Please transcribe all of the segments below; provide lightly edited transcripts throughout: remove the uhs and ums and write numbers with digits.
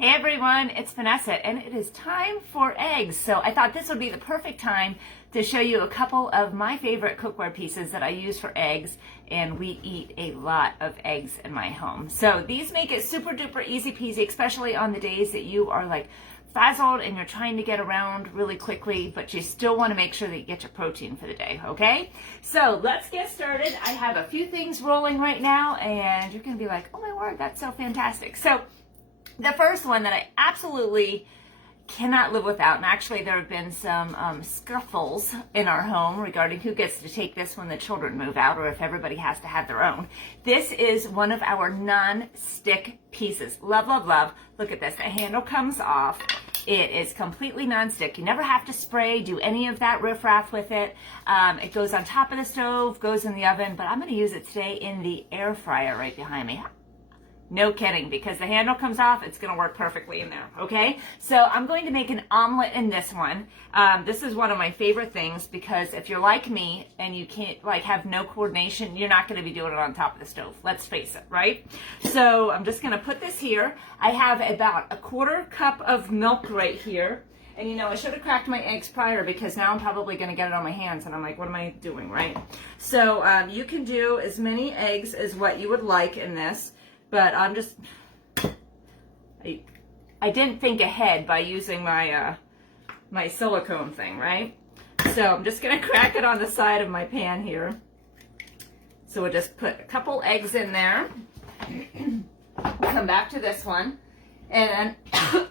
Hey everyone, it's Vanessa and it is time for eggs. So I thought this would be the perfect time to show you a couple of my favorite cookware pieces that I use for eggs, and we eat a lot of eggs in my home. So these make it super duper easy peasy, especially on the days that you are like frazzled and you're trying to get around really quickly, but you still want to make sure that you get your protein for the day, okay? So let's get started. I have a few things rolling right now and you're gonna be like, oh my word, that's so fantastic. So the first one that I absolutely cannot live without, and actually there have been some scuffles in our home regarding who gets to take this when the children move out or if everybody has to have their own. This is one of our non-stick pieces. Love, love, love. Look at this. The handle comes off. It is completely non-stick. You never have to spray, do any of that riffraff with it. It goes on top of the stove, goes in the oven, but I'm going to use it today in the air fryer right behind me. No kidding, because the handle comes off, it's going to work perfectly in there, okay? So I'm going to make an omelet in this one. This is one of my favorite things because if you're like me and you can't, like, have no coordination, you're not going to be doing it on top of the stove. Let's face it, right? So I'm just going to put this here. I have about a 1/4 cup of milk right here. And you know, I should have cracked my eggs prior because now I'm probably going to get it on my hands and I'm like, what am I doing, right? So you can do as many eggs as what you would like in this. But I'm just, I didn't think ahead by using my my silicone thing, right? So I'm just going to crack it on the side of my pan here. So we'll just put a couple eggs in there. We'll come back to this one. And I'm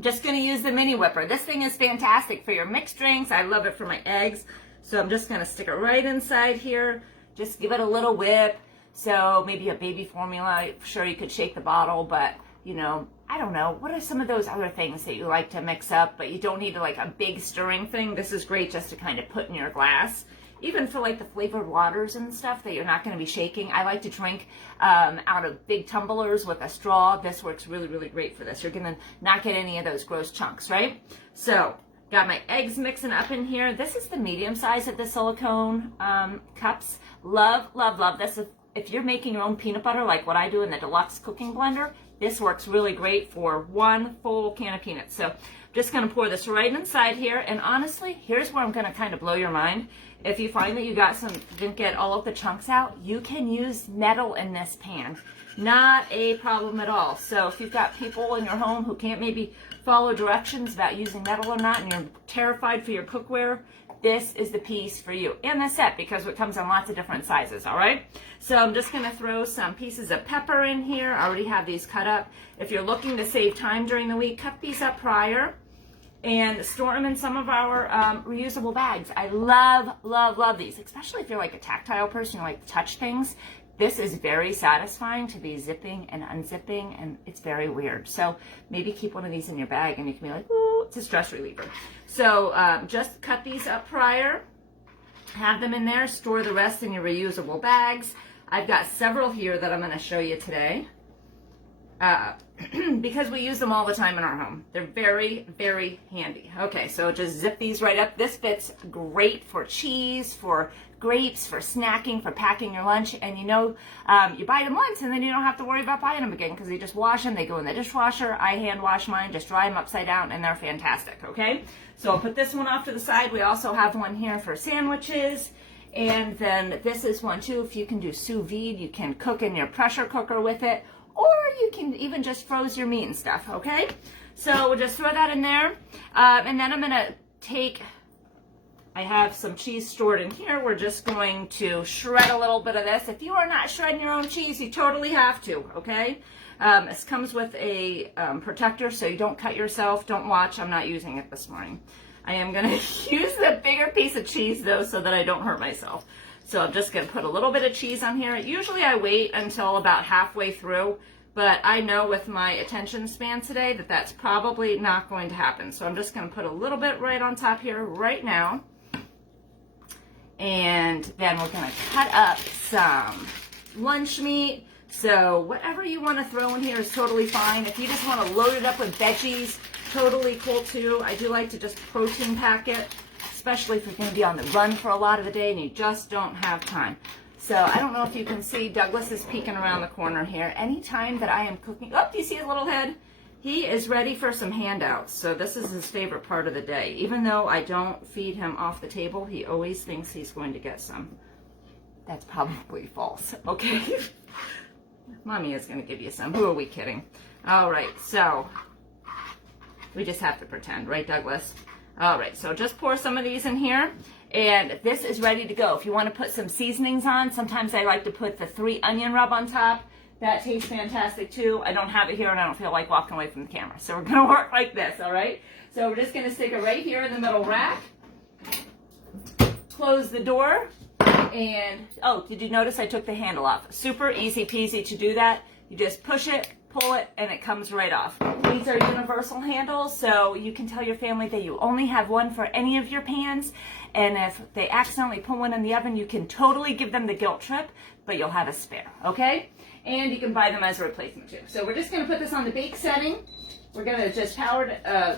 just going to use the mini whipper. This thing is fantastic for your mixed drinks. I love it for my eggs. So I'm just going to stick it right inside here. Just give it a little whip. So maybe a baby formula, sure you could shake the bottle, but you know, I don't know. What are some of those other things that you like to mix up, but you don't need like a big stirring thing? This is great just to kind of put in your glass. Even for like the flavored waters and stuff that you're not going to be shaking. I like to drink out of big tumblers with a straw. This works really, really great for this. You're going to not get any of those gross chunks, right? So got my eggs mixing up in here. This is the medium size of the silicone cups. Love, love, love. This is, if you're making your own peanut butter, like what I do in the deluxe cooking blender, this works really great for one full can of peanuts. So I'm just going to pour this right inside here. And honestly, here's where I'm going to kind of blow your mind. If you find that you didn't get all of the chunks out, you can use metal in this pan. Not a problem at all. So if you've got people in your home who can't maybe follow directions about using metal or not, and you're terrified for your cookware, this is the piece for you. And the set, because it comes in lots of different sizes, all right? So I'm just gonna throw some pieces of pepper in here. I already have these cut up. If you're looking to save time during the week, cut these up prior and store them in some of our reusable bags. I love, love, love these, especially if you're like a tactile person, you like to touch things. This is very satisfying to be zipping and unzipping, and it's very weird. So maybe keep one of these in your bag and you can be like, ooh, it's a stress reliever. So just cut these up prior, have them in there, store the rest in your reusable bags. I've got several here that I'm going to show you today because we use them all the time in our home. They're very, very handy. Okay, so just zip these right up. This fits great for cheese, for grapes, for snacking, for packing your lunch. And you know, you buy them once and then you don't have to worry about buying them again because you just wash them. They go in the dishwasher. I hand wash mine, just dry them upside down, and they're fantastic, okay? So I'll put this one off to the side. We also have one here for sandwiches. And then this is one too. If you can do sous vide, you can cook in your pressure cooker with it. Or you can even just froze your meat and stuff, okay? So we'll just throw that in there. And then I'm going to I have some cheese stored in here. We're just going to shred a little bit of this. If you are not shredding your own cheese, you totally have to, okay? This comes with a protector so you don't cut yourself. Don't watch. I'm not using it this morning. I am going to use the bigger piece of cheese, though, so that I don't hurt myself. So I'm just going to put a little bit of cheese on here. Usually I wait until about halfway through, but I know with my attention span today that that's probably not going to happen. So I'm just going to put a little bit right on top here right now. And then we're going to cut up some lunch meat. So whatever you want to throw in here is totally fine. If you just want to load it up with veggies, totally cool too. I do like to just protein pack it, especially if you're going to be on the run for a lot of the day and you just don't have time. So I don't know if you can see, Douglas is peeking around the corner here. Anytime that I am cooking, oh, do you see his little head? He is ready for some handouts, so this is his favorite part of the day. Even though I don't feed him off the table, he always thinks he's going to get some. That's probably false, okay? Mommy is going to give you some. Who are we kidding? All right, so we just have to pretend, right, Douglas? All right, so just pour some of these in here, and this is ready to go. If you want to put some seasonings on, sometimes I like to put the 3 onion rub on top. That tastes fantastic too. I don't have it here and I don't feel like walking away from the camera. So we're gonna work like this, all right? So we're just gonna stick it right here in the middle rack. Close the door. And, oh, did you notice I took the handle off? Super easy peasy to do that. You just push it, pull it, and it comes right off. These are universal handles, so you can tell your family that you only have one for any of your pans. And if they accidentally put one in the oven, you can totally give them the guilt trip, but you'll have a spare, okay? And you can buy them as a replacement too. So we're just gonna put this on the bake setting. We're gonna just power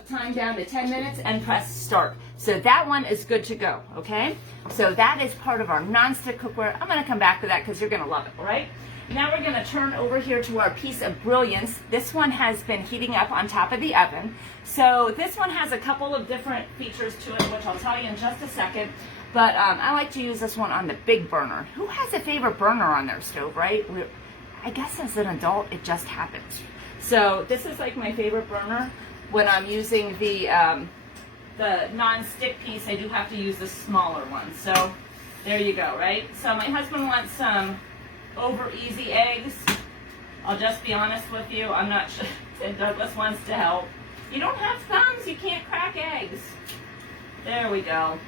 time down to 10 minutes and press start. So that one is good to go, okay? So that is part of our non-stick cookware. I'm gonna come back to that because you're gonna love it, all right? Now we're gonna turn over here to our piece of brilliance. This one has been heating up on top of the oven. So this one has a couple of different features to it, which I'll tell you in just a second. But I like to use this one on the big burner. Who has a favorite burner on their stove, right? I guess as an adult, it just happens. So this is like my favorite burner. When I'm using the non-stick piece, I do have to use the smaller one. So there you go, right? So my husband wants some over easy eggs. I'll just be honest with you, I'm not sure. And Douglas wants to help. You don't have thumbs, you can't crack eggs. There we go.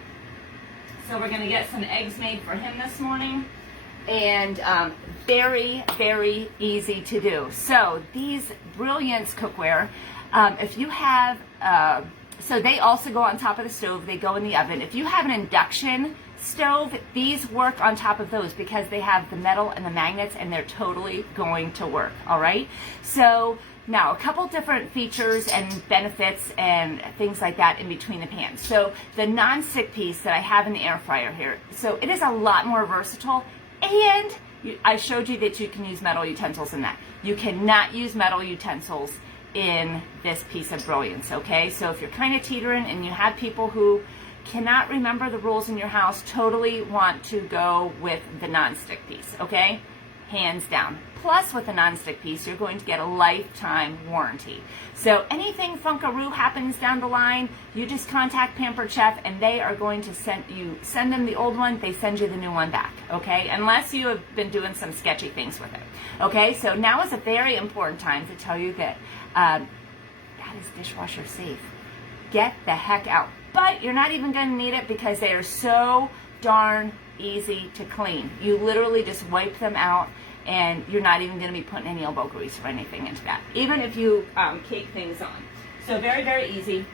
So we're gonna get some eggs made for him this morning. And very, very easy to do. So these Brilliance cookware, if you have, so they also go on top of the stove, they go in the oven. If you have an induction stove, these work on top of those because they have the metal and the magnets and they're totally going to work, all right? So now a couple different features and benefits and things like that in between the pans. So the non-stick piece that I have in the air fryer here, so it is a lot more versatile. And I showed you that you can use metal utensils in that. You cannot use metal utensils in this piece of brilliance, okay? So if you're kind of teetering and you have people who cannot remember the rules in your house, totally want to go with the non-stick piece, okay? Hands down. Plus, with the non-stick piece, you're going to get a lifetime warranty. So anything Funkaroo happens down the line, you just contact Pampered Chef and they are going to send them the old one, they send you the new one back, okay? Unless you have been doing some sketchy things with it, okay? So now is a very important time to tell you that that is dishwasher safe. Get the heck out. But you're not even going to need it because they are so darn easy to clean. You literally just wipe them out and you're not even going to be putting any elbow grease or anything into that, even if you cake things on. So very, very easy.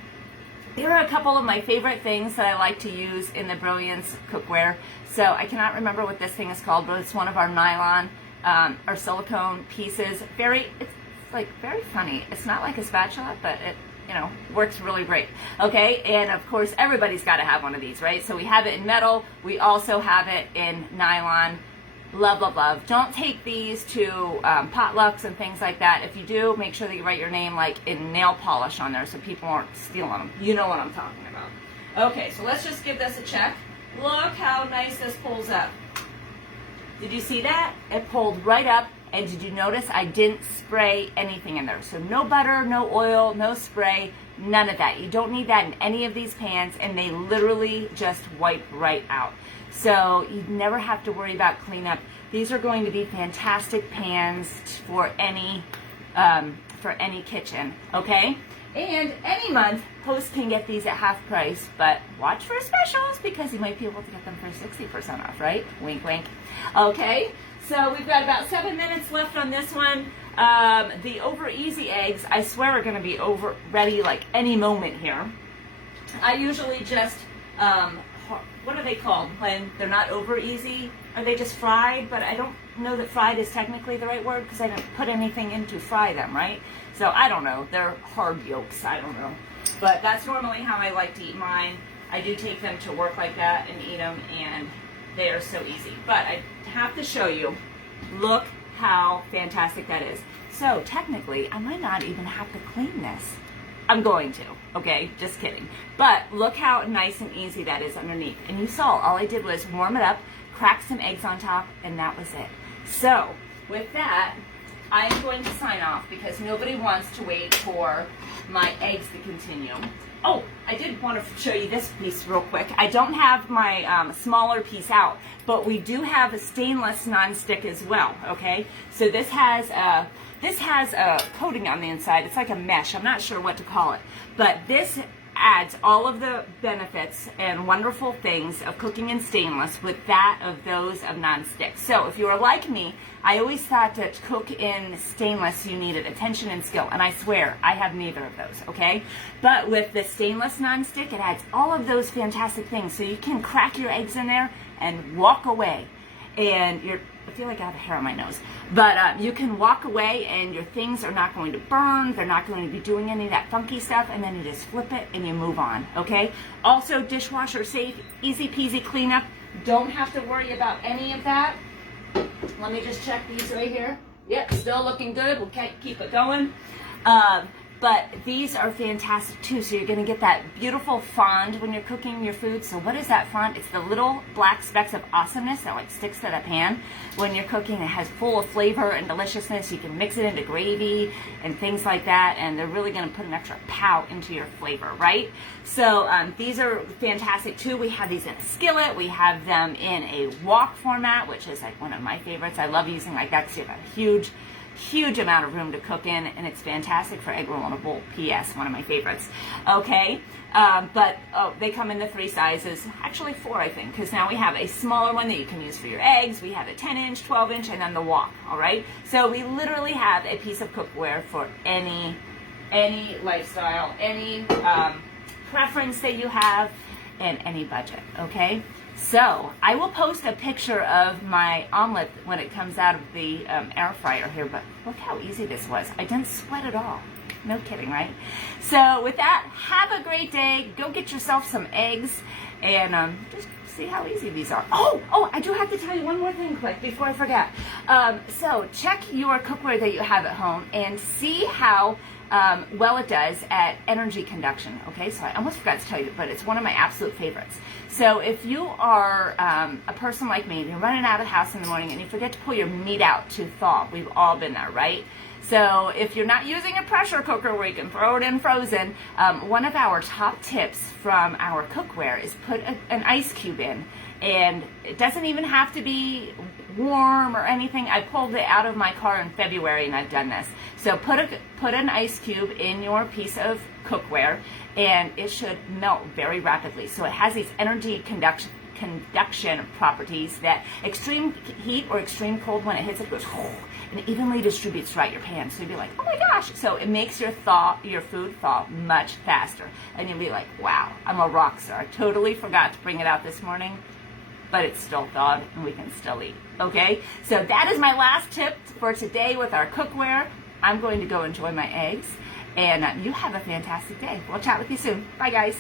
Here are a couple of my favorite things that I like to use in the Brilliance cookware. So I cannot remember what this thing is called, but it's one of our nylon or silicone pieces. It's like very funny. It's not like a spatula, but it, you know, works really great. Okay, and of course everybody's got to have one of these, right? So we have it in metal. We also have it in nylon. Love, love, love. Don't take these to potlucks and things like that. If you do, make sure that you write your name like in nail polish on there so people aren't stealing them. You know what I'm talking about. Okay, so let's just give this a check. Look how nice this pulls up. Did you see that? It pulled right up. And did you notice I didn't spray anything in there? So no butter, no oil, no spray, none of that. You don't need that in any of these pans, and they literally just wipe right out. So you never have to worry about cleanup. These are going to be fantastic pans for any kitchen, okay? And any month, hosts can get these at half price, but watch for specials because you might be able to get them for 60% off, right? Wink, wink. Okay, so we've got about 7 minutes left on this one. The over easy eggs, I swear, are going to be ready like any moment here. I usually just, what are they called when they're not over easy? Are they just fried? But I don't know that fried is technically the right word because I didn't put anything in to fry them, right? So I don't know. They're hard yolks. I don't know. But that's normally how I like to eat mine. I do take them to work like that and eat them, and they are so easy. But I have to show you. Look how fantastic that is. So technically, I might not even have to clean this. I'm going to, okay? Just kidding. But look how nice and easy that is underneath. And you saw, all I did was warm it up, crack some eggs on top, and that was it. So with that, I'm going to sign off because nobody wants to wait for my eggs to continue. Oh, I did want to show you this piece real quick. I don't have my smaller piece out, but we do have a stainless nonstick as well, okay? So this has a coating on the inside. It's like a mesh. I'm not sure what to call it, but this adds all of the benefits and wonderful things of cooking in stainless with that of those of nonstick. So if you are like me, I always thought that to cook in stainless you needed attention and skill, and I swear I have neither of those, okay? But with the stainless nonstick, it adds all of those fantastic things, so you can crack your eggs in there and walk away. And I feel like I have a hair on my nose, but you can walk away and your things are not going to burn, they're not going to be doing any of that funky stuff, and then you just flip it and you move on, okay? Also dishwasher safe, easy peasy cleanup, don't have to worry about any of that. Let me just check these right here. Yep, still looking good, we'll keep it going. But these are fantastic too, so you're going to get that beautiful fond when you're cooking your food. So what is that fond? It's the little black specks of awesomeness that like sticks to the pan when you're cooking. It has full of flavor and deliciousness. You can mix it into gravy and things like that, and they're really going to put an extra pow into your flavor, right? So these are fantastic too. We have these in a skillet. We have them in a wok format, which is like one of my favorites. I love using like that because you have a huge amount of room to cook in, and it's fantastic for egg roll in a bowl. P.S. One of my favorites. Okay, but they come in the 3 sizes, actually 4 I think, because now we have a smaller one that you can use for your eggs. We have a 10-inch, 12-inch, and then the wok. All right, so we literally have a piece of cookware for any lifestyle, any preference that you have, and any budget. Okay. So I will post a picture of my omelet when it comes out of the air fryer here, but look how easy this was. I didn't sweat at all. No kidding, right? So with that, have a great day. Go get yourself some eggs and just see how easy these are. Oh, I do have to tell you one more thing quick before I forget. So check your cookware that you have at home and see how well it does at energy conduction. Okay, so I almost forgot to tell you, but it's one of my absolute favorites. So if you are a person like me, you're running out of the house in the morning and you forget to pull your meat out to thaw. We've all been there, right? So if you're not using a pressure cooker where you can throw it in frozen, one of our top tips from our cookware is put an ice cube in. And it doesn't even have to be warm or anything. I pulled it out of my car in February and I've done this. So put an ice cube in your piece of cookware and it should melt very rapidly. So it has these energy conduction properties that extreme heat or extreme cold, when it hits it goes and it evenly distributes throughout your pan. So you'd be like, oh my gosh. So it makes your food thaw much faster. And you'll be like, wow, I'm a rock star. I totally forgot to bring it out this morning, but it's still thawed and we can still eat. Okay, so that is my last tip for today with our cookware. I'm going to go enjoy my eggs, and you have a fantastic day. We'll chat with you soon. Bye, guys.